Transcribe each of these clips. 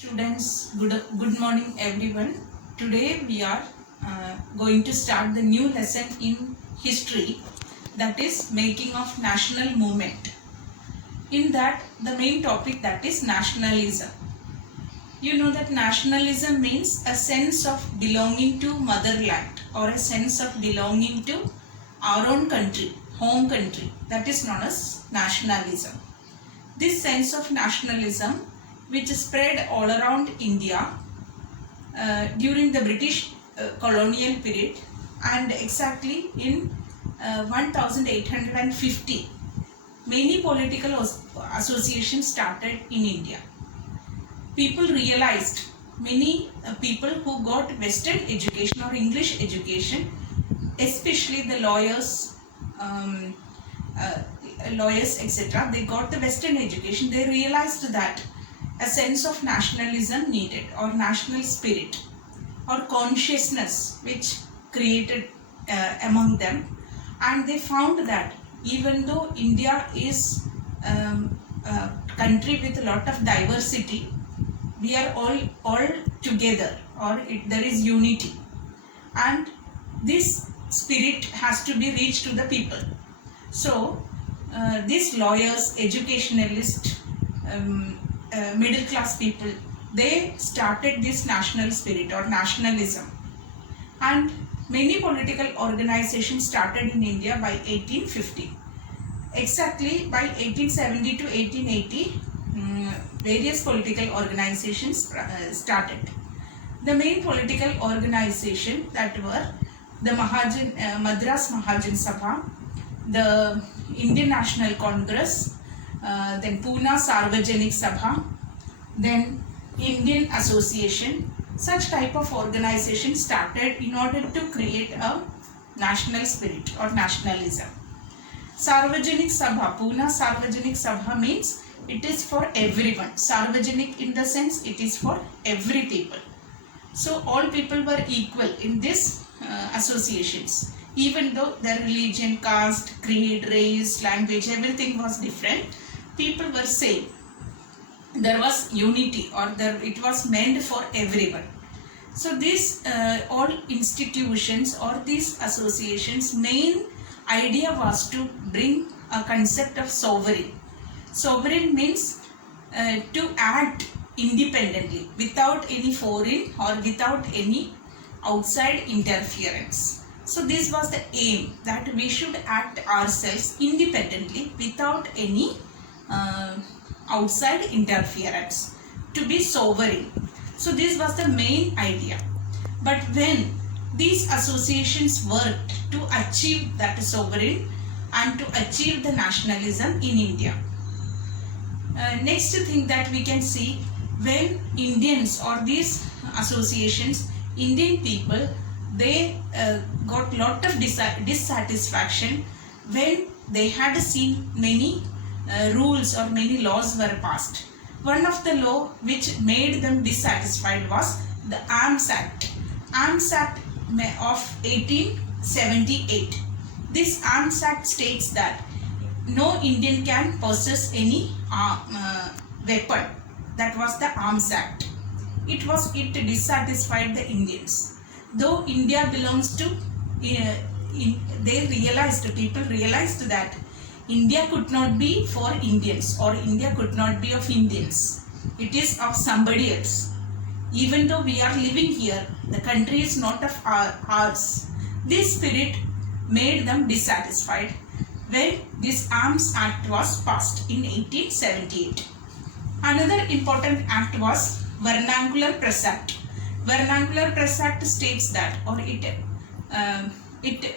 Students, good morning everyone. Today we are going to start the new lesson in history, that is making of national movement. In that the main topic, that is nationalism. You know that nationalism means a sense of belonging to motherland or a sense of belonging to our own country, home country. That is known as nationalism. This sense of nationalism, which spread all around India during the British colonial period, and exactly in 1850, many political associations started in India. People realized, many people who got Western education or English education, especially the lawyers, etc., they got the Western education. They realized that a sense of nationalism needed, or national spirit or consciousness which created among them, and they found that even though India is a country with a lot of diversity, we are all together, or there is unity, and this spirit has to be reached to the people. So these lawyers, educationalists, middle class people, they started this national spirit or nationalism, and many political organizations started in India by 1850. Exactly by 1870 to 1880, various political organizations started. The main political organization that were the Madras Mahajan Sabha, the Indian National Congress, then Pune Sarvajanik Sabha, then Indian Association. Such type of organization started in order to create a national spirit or nationalism. Sarvajanik Sabha, Pune Sarvajanik Sabha means it is for everyone. Sarvajanik in the sense it is for every people. So all people were equal in this associations. Even though their religion, caste, creed, race, language, everything was different, people were same. There was unity, or it was meant for everyone. So these all institutions or these associations, main idea was to bring a concept of sovereign. Sovereign means to act independently without any foreign or without any outside interference. So this was the aim, that we should act ourselves independently without any outside interference, to be sovereign. So this was the main idea. But when these associations worked to achieve that sovereign and to achieve the nationalism in India, next thing that we can see, when Indians or these associations, Indian people, they got lot of dissatisfaction when they had seen many rules or many laws were passed. One of the law which made them dissatisfied was the Arms Act. Arms Act of 1878. This Arms Act states that no Indian can possess any weapon. That was the Arms Act. It dissatisfied the Indians. Though India belongs to, people realized that India could not be for Indians, or India could not be of Indians. It is of somebody else. Even though we are living here, the country is not of ours. This spirit made them dissatisfied when this Arms Act was passed in 1878. Another important act was Vernacular Press Act. Vernacular Press Act states that, or it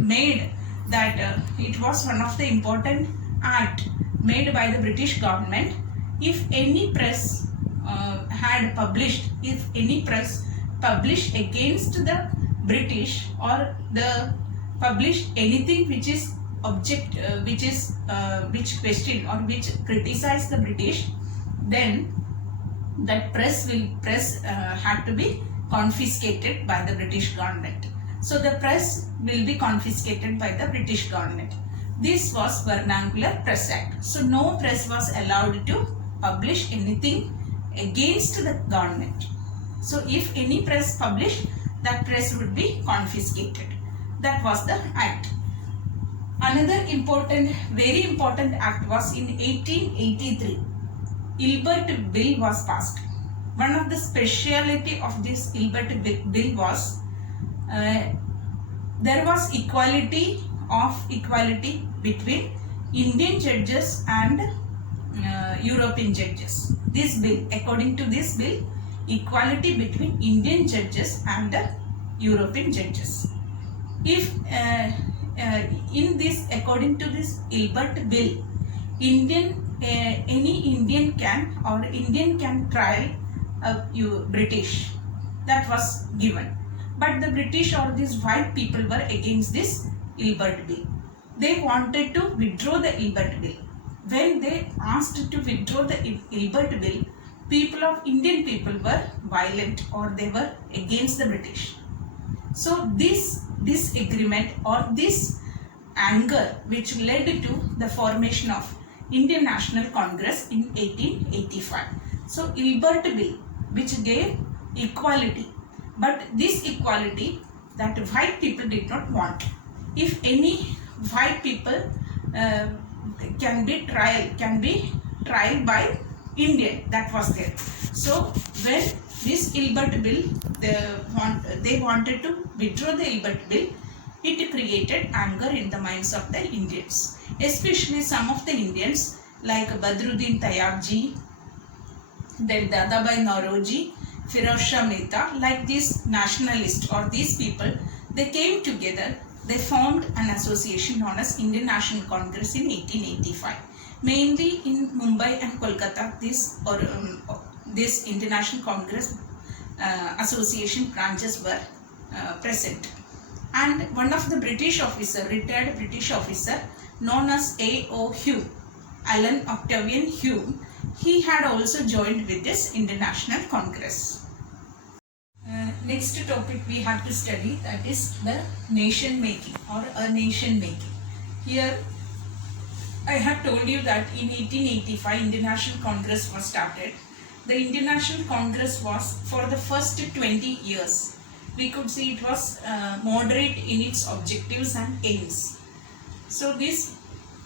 made that it was one of the important act made by the British government. If any press if any press published against the British, or the published anything which is which question or which criticize the British, then that press had to be confiscated by the British government. So the press will be confiscated by the British government. This was Vernacular Press Act. So no press was allowed to publish anything against the government. So if any press published, that press would be confiscated. That was the act. Another important, very important act was in 1883. Ilbert Bill was passed. One of the speciality of this Ilbert Bill was there was equality between Indian judges and European judges. This bill, according to this bill, equality between Indian judges and European judges. If in this, according to this Ilbert Bill, any Indian can trial British. That was given. But the British or these white people were against this Ilbert Bill. They wanted to withdraw the Ilbert Bill. When they asked to withdraw the Ilbert Bill, Indian people were violent, or they were against the British. So this disagreement or this anger which led to the formation of Indian National Congress in 1885. So Ilbert Bill, which gave equality, but this equality that white people did not want. If any white people can be tried by Indian, that was there. So when this Ilbert Bill, they wanted to withdraw the Ilbert Bill, it created anger in the minds of the Indians, especially some of the Indians like Badruddin Tayabji, then Dadabhai Naoroji, Firoz Shah Mehta, like these nationalists or these people, they came together. They formed an association known as Indian National Congress in 1885. Mainly in Mumbai and Kolkata, this Indian National Congress association branches were present. And one of the British officer, retired British officer known as A.O. Hume, Alan Octavian Hume, he had also joined with this Indian National Congress. Next topic we have to study, that is the nation making or a nation making. Here I have told you that in 1885 Indian National Congress was started. The Indian National Congress was for the first 20 years. We could see it was moderate in its objectives and aims. So these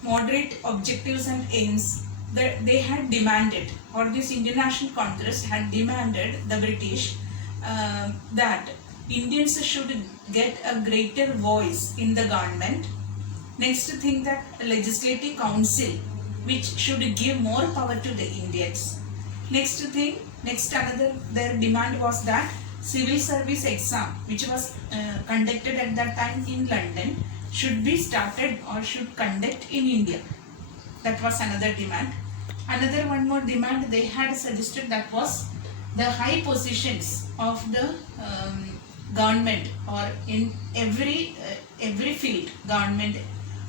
moderate objectives and aims, they had demanded, or this Indian National Congress had demanded the British that Indians should get a greater voice in the government. Next thing, that legislative council which should give more power to the Indians. Next thing, another their demand was that civil service exam which was conducted at that time in London should be started or should conduct in India. That was another demand. Another one more demand they had suggested, that was the high positions of the government or in every field, government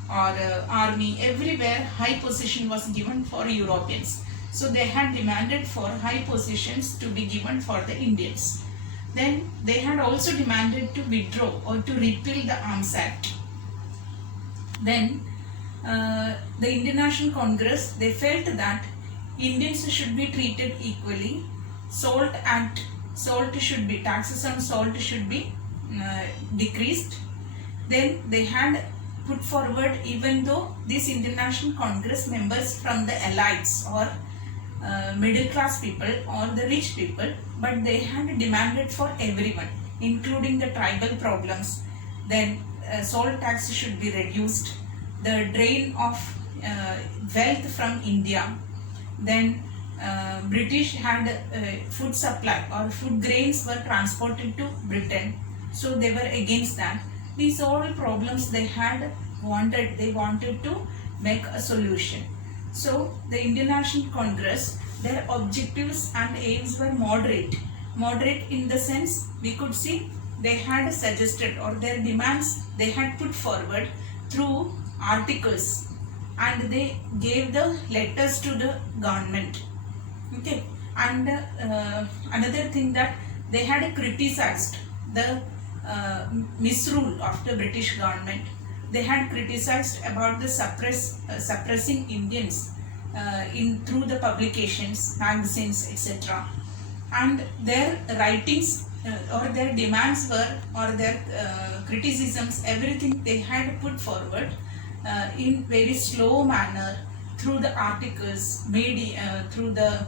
or army, everywhere high position was given for Europeans. So they had demanded for high positions to be given for the Indians. Then they had also demanded to withdraw or to repeal the Arms Act. Then the Indian National Congress, they felt that Indians should be treated equally. Taxes on salt should be decreased. Then they had put forward, even though these Indian National Congress members from the elites or middle class people or the rich people, but they had demanded for everyone, including the tribal problems. Then salt tax should be reduced, the drain of wealth from India. Then British had food supply or food grains were transported to Britain, so they were against that. These all problems they wanted to make a solution. So the Indian National Congress, their objectives and aims were moderate in the sense, we could see they had suggested, or their demands they had put forward through articles, and they gave the letters to the government. Okay, and another thing, that they had criticized the misrule of the British government. They had criticized about the suppressing Indians in through the publications, magazines, etc. And their writings or their demands were, or their criticisms, everything they had put forward in very slow manner through the articles, media, through the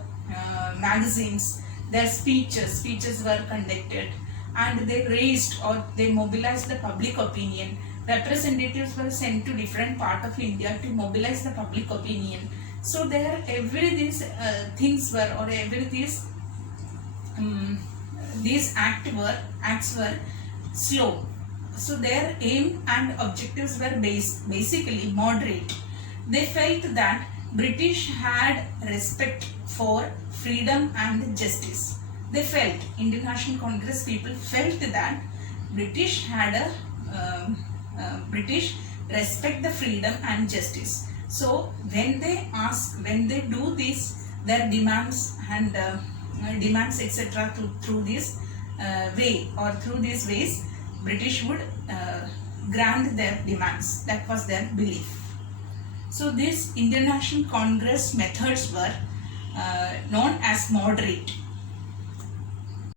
magazines. Their speeches were conducted, and they raised or they mobilized the public opinion. Representatives were sent to different part of India to mobilize the public opinion. So there every these things were, or every these acts were slow. So their aim and objectives were basically moderate. They felt that British had respect for freedom and justice. They felt, Indian National Congress people felt that British had a British respect the freedom and justice. So when they do this, their demands and demands etc. through this way, or through these ways, British would grant their demands. That was their belief. So these Indian National Congress methods were known as moderate.